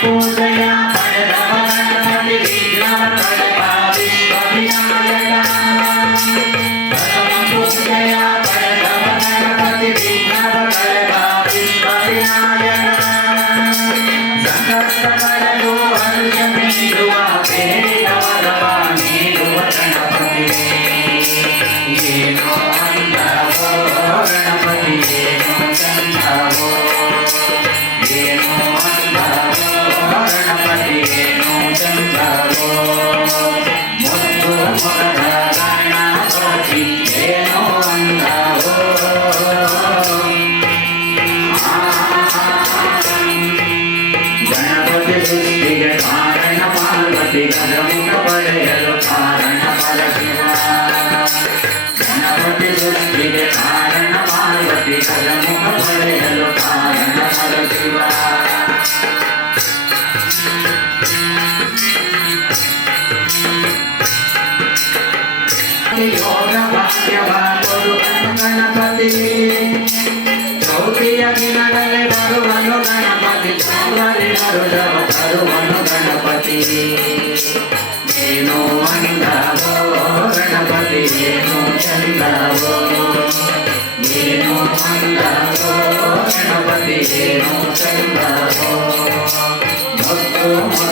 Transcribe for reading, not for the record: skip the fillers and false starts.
ಪೂಜೆಯ ಪಡೆದವ ಗಣಪತಿ ವಿಘ್ನವ ಕಳೆವ ವಿಶ್ವವಿನಾಯಕ. ಪೂಜೆಯ ಪಡೆದವ ಗಣಪತಿ ವಿಘ್ನವ ಕಳೆವ ವಿಶ್ವವಿನಾಯಕ. ಸಂಕಷ್ಟಗಳನ್ನು ಹರುಷ ನೀಡುವ ಬೇಡಿದವರವ ನೀಡುವ ಗಣಪತಿ. ಏನೋ ಅಂದವೋ ಗಣಪತಿ ಏನೋ ಚಂದವೋ, ಏನೋ ಅಂದವೋ ಗಣಪತಿ ಏನೋ ಚಂದವೋ. ಮುದ್ದು ಮೊಗದ ಗಣಪತಿ ಏನೋ ಅಂದವೋ. ಗಣಪತಿ ಸೃಷ್ಟಿಗೆ ಕಾರಣ ಪಾರ್ವತಿ, ಗಜಮುಖ ಪಡೆಯಲು ಕಾರಣ ಪರಶಿವ. ಗಣಪತಿ ಸೃಷ್ಟಿಗೆ ಕಾರಣ ಪಾರ್ವತಿ, ಗಜಮುಖ ಪಡೆಯಲು ಕಾರಣ ಪರಶಿವ. ಯೋಗ ಭಾಗ್ಯವ ಕೊಡುವನು ಗಣಪತಿ. ಚೌತಿಯ ದಿನದಲ್ಲಿ ಬರುವನು ಗಣಪತಿ, ಚೌವರಿ ಗರುಡವ ತರುವನು ಗಣಪತಿ. ಏನೋ ಅಂದವೋ ಗಣಪತಿ ಏನೋ ಚಂದವೋ, ಏನೋ ಅಂದವೋ ಗಣಪತಿ ಏನೋ ಚಂದವೋ. ಮುದ್ದು